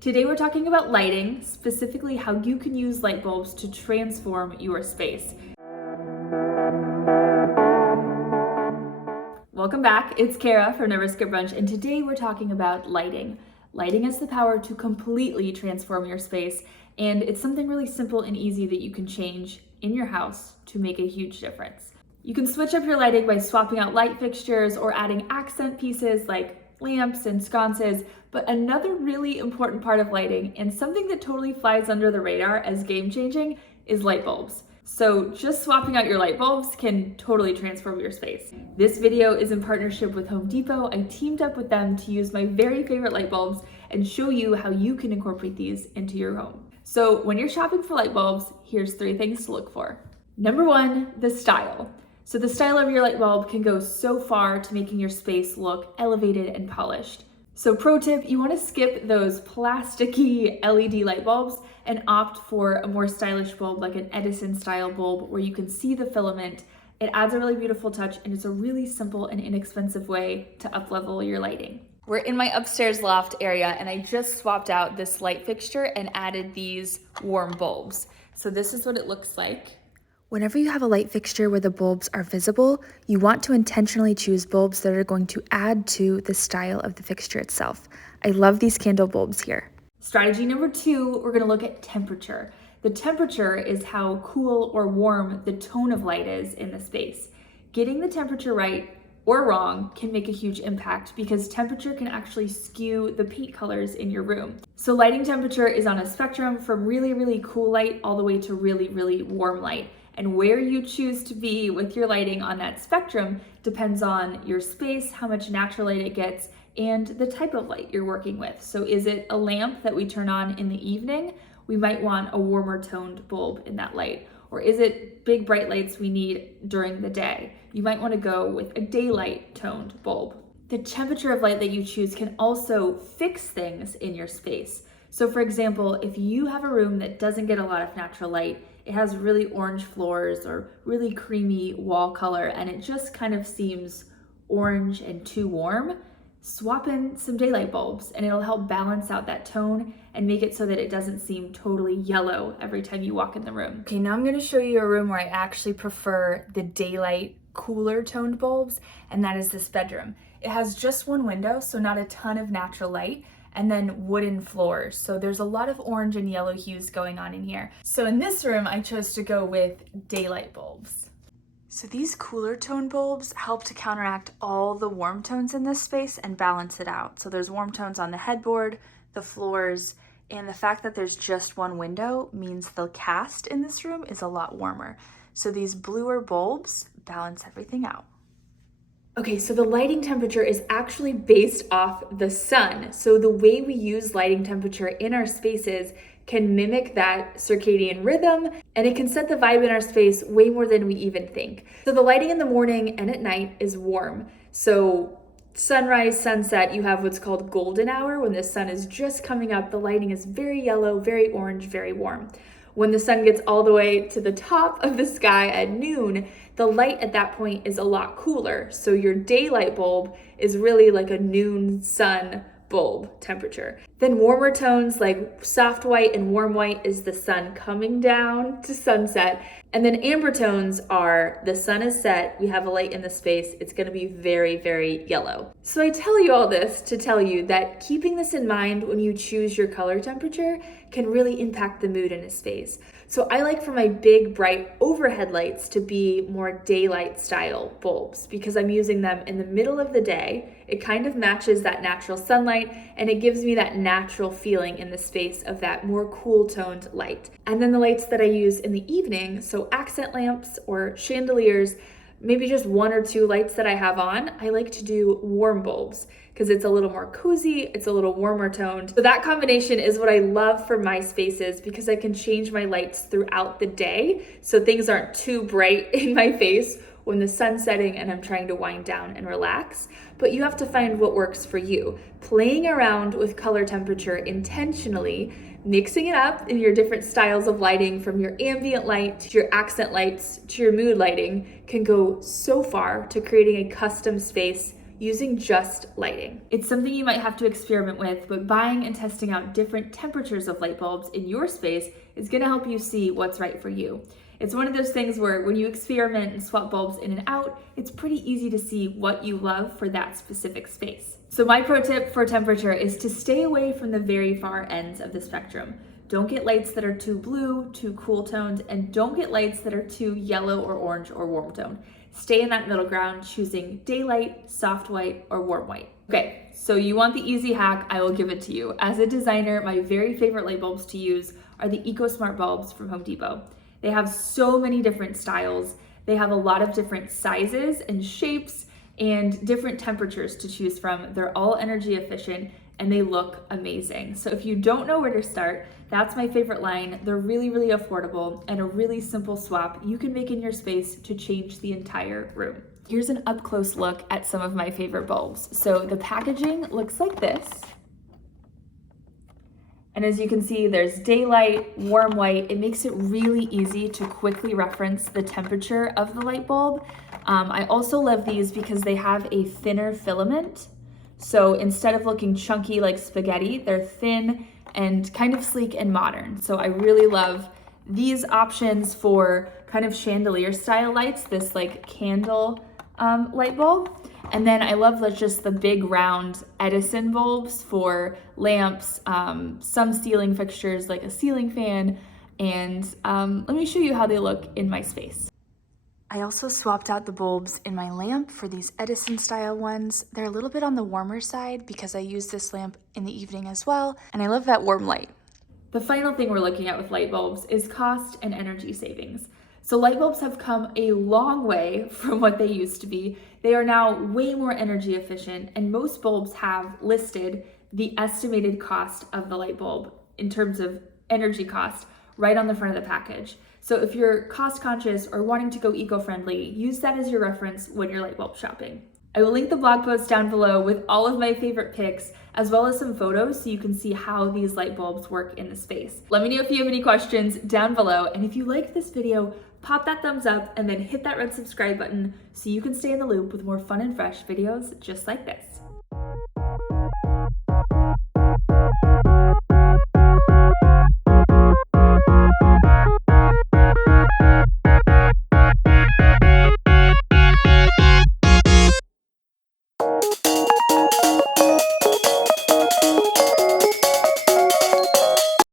Today we're talking about lighting, specifically how you can use light bulbs to transform your space. Welcome back, it's Cara from Never Skip Brunch, and today we're talking about lighting. Lighting has the power to completely transform your space, and it's something really simple and easy that you can change in your house to make a huge difference. You can switch up your lighting by swapping out light fixtures or adding accent pieces like lamps and sconces, but another really important part of lighting, and something that totally flies under the radar as game-changing, is light bulbs. So just swapping out your light bulbs can totally transform your space. This video is in partnership with Home Depot. I teamed up with them to use my very favorite light bulbs and show you how you can incorporate these into your home. So when you're shopping for light bulbs, here's 3 things to look for. Number 1, the style. So the style of your light bulb can go so far to making your space look elevated and polished. So pro tip, you want to skip those plasticky LED light bulbs and opt for a more stylish bulb like an Edison style bulb where you can see the filament. It adds a really beautiful touch, and it's a really simple and inexpensive way to uplevel your lighting. We're in my upstairs loft area, and I just swapped out this light fixture and added these warm bulbs. So this is what it looks like. Whenever you have a light fixture where the bulbs are visible, you want to intentionally choose bulbs that are going to add to the style of the fixture itself. I love these candle bulbs here. Strategy number 2, we're going to look at temperature. The temperature is how cool or warm the tone of light is in the space. Getting the temperature right or wrong can make a huge impact because temperature can actually skew the paint colors in your room. So lighting temperature is on a spectrum from really, really cool light all the way to really, really warm light. And where you choose to be with your lighting on that spectrum depends on your space, how much natural light it gets, and the type of light you're working with. So is it a lamp that we turn on in the evening? We might want a warmer toned bulb in that light. Or is it big bright lights we need during the day? You might want to go with a daylight toned bulb. The temperature of light that you choose can also fix things in your space. So for example, if you have a room that doesn't get a lot of natural light, it has really orange floors or really creamy wall color, and it just kind of seems orange and too warm, swap in some daylight bulbs and it'll help balance out that tone and make it so that it doesn't seem totally yellow every time you walk in the room. Okay, now I'm going to show you a room where I actually prefer the daylight cooler toned bulbs, and that is this bedroom. It has just one window, so not a ton of natural light, and then wooden floors. So there's a lot of orange and yellow hues going on in here. So in this room, I chose to go with daylight bulbs. So these cooler tone bulbs help to counteract all the warm tones in this space and balance it out. So there's warm tones on the headboard, the floors, and the fact that there's just one window means the cast in this room is a lot warmer. So these bluer bulbs balance everything out. Okay, so the lighting temperature is actually based off the sun. So the way we use lighting temperature in our spaces can mimic that circadian rhythm, and it can set the vibe in our space way more than we even think. So the lighting in the morning and at night is warm. So sunrise, sunset, you have what's called golden hour. When the sun is just coming up, the lighting is very yellow, very orange, very warm. When the sun gets all the way to the top of the sky at noon, the light at that point is a lot cooler. So your daylight bulb is really like a noon sun bulb temperature. Then warmer tones like soft white and warm white is the sun coming down to sunset. And then amber tones are the sun is set, we have a light in the space, it's gonna be very, very yellow. So I tell you all this to tell you that keeping this in mind when you choose your color temperature can really impact the mood in a space. So I like for my big, bright overhead lights to be more daylight style bulbs because I'm using them in the middle of the day. It kind of matches that natural sunlight and it gives me that natural feeling in the space of that more cool toned light. And then the lights that I use in the evening, so accent lamps or chandeliers, maybe just 1 or 2 lights that I have on, I like to do warm bulbs because it's a little more cozy, it's a little warmer toned. So that combination is what I love for my spaces because I can change my lights throughout the day so things aren't too bright in my face when the sun's setting and I'm trying to wind down and relax. But you have to find what works for you. Playing around with color temperature intentionally, mixing it up in your different styles of lighting, from your ambient light to your accent lights to your mood lighting, can go so far to creating a custom space using just lighting. It's something you might have to experiment with, but buying and testing out different temperatures of light bulbs in your space is gonna help you see what's right for you. It's one of those things where when you experiment and swap bulbs in and out, it's pretty easy to see what you love for that specific space. So my pro tip for temperature is to stay away from the very far ends of the spectrum. Don't get lights that are too blue, too cool toned, and don't get lights that are too yellow or orange or warm toned. Stay in that middle ground, choosing daylight, soft white, or warm white. Okay, so you want the easy hack, I will give it to you. As a designer, my very favorite light bulbs to use are the EcoSmart bulbs from Home Depot. They have so many different styles. They have a lot of different sizes and shapes and different temperatures to choose from. They're all energy efficient and they look amazing. So if you don't know where to start, that's my favorite line. They're really, really affordable and a really simple swap you can make in your space to change the entire room. Here's an up close look at some of my favorite bulbs. So the packaging looks like this. And as you can see, there's daylight, warm white. It makes it really easy to quickly reference the temperature of the light bulb. I also love these because they have a thinner filament. So instead of looking chunky like spaghetti, they're thin and kind of sleek and modern. So I really love these options for kind of chandelier style lights, this like candle light bulb. And then I love just the big round Edison bulbs for lamps, some ceiling fixtures like a ceiling fan, and let me show you how they look in my space. I also swapped out the bulbs in my lamp for these Edison style ones. They're a little bit on the warmer side because I use this lamp in the evening as well, and I love that warm light. The final thing we're looking at with light bulbs is cost and energy savings. So light bulbs have come a long way from what they used to be. They are now way more energy efficient, and most bulbs have listed the estimated cost of the light bulb in terms of energy cost right on the front of the package. So if you're cost conscious or wanting to go eco-friendly, use that as your reference when you're light bulb shopping. I will link the blog post down below with all of my favorite picks, as well as some photos so you can see how these light bulbs work in the space. Let me know if you have any questions down below, and if you liked this video, pop that thumbs up and then hit that red subscribe button so you can stay in the loop with more fun and fresh videos just like this.